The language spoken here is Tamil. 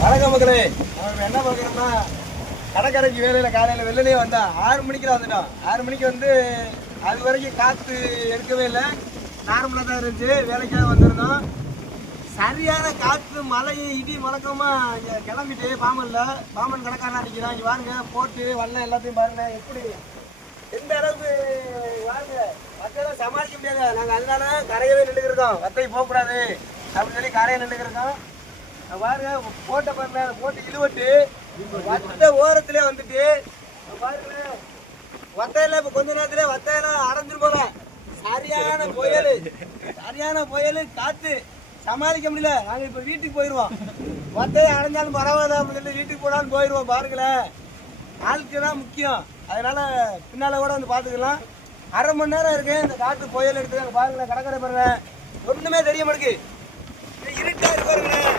வணக்கம் மக்களே. நம்ம என்ன பார்க்குறோம்னா, கடற்கரைக்கு வேலையில் காலையில் வெள்ளனே வந்தோம். 6 மணிக்கு வந்துட்டோம். 6 மணிக்கு வந்து அது வரைக்கும் காற்று எடுக்கவே இல்லை, நார்மலாக தான் இருந்துச்சு. வேலைக்காக வந்திருந்தோம். சரியான காற்று, மழை, இடி முழக்கமாக இங்கே கிளம்பிட்டு பாமன் கடைக்காரன் அடிக்கிறான். இங்கே பாருங்க, போட்டு வல்லம் எல்லாத்தையும் பாருங்க எப்படி எந்த அளவுக்கு வாங்க வத்தையெல்லாம் சமாளிக்க முடியாது. நாங்கள் அதனால கரையவே நின்றுக்கிறோம். வத்தை போகக்கூடாது அப்படின்னு சொல்லி கரையை நின்றுக்கிறோம். பாருங்க, போட்ட பாருங்க, போட்டு இழுவட்டு வத்த ஓரத்திலே வந்துட்டு பாருங்க. வத்தையில இப்போ கொஞ்ச நேரத்திலே வத்தையெல்லாம் அடைஞ்சிரு போல. சரியான புயல் காத்து சமாளிக்க முடியல. நாங்கள் இப்போ வீட்டுக்கு போயிடுவோம். வத்தையை அடைஞ்சாலும் பரவாயில்ல அப்படின்னு சொல்லி வீட்டுக்கு போனாலும் போயிடுவோம். பாருங்களேன், ஆளுக்கு தான் முக்கியம். அதனால பின்னால கூட வந்து பார்த்துக்கலாம். அரை மணி நேரம் இருக்கு இந்த காற்று புயல் எடுத்து பாருங்களேன். கடற்கரை பாருங்க, ஒன்றுமே தெரிய மாட்டேங்குது. இருட்டா இருக்கு பாருங்க.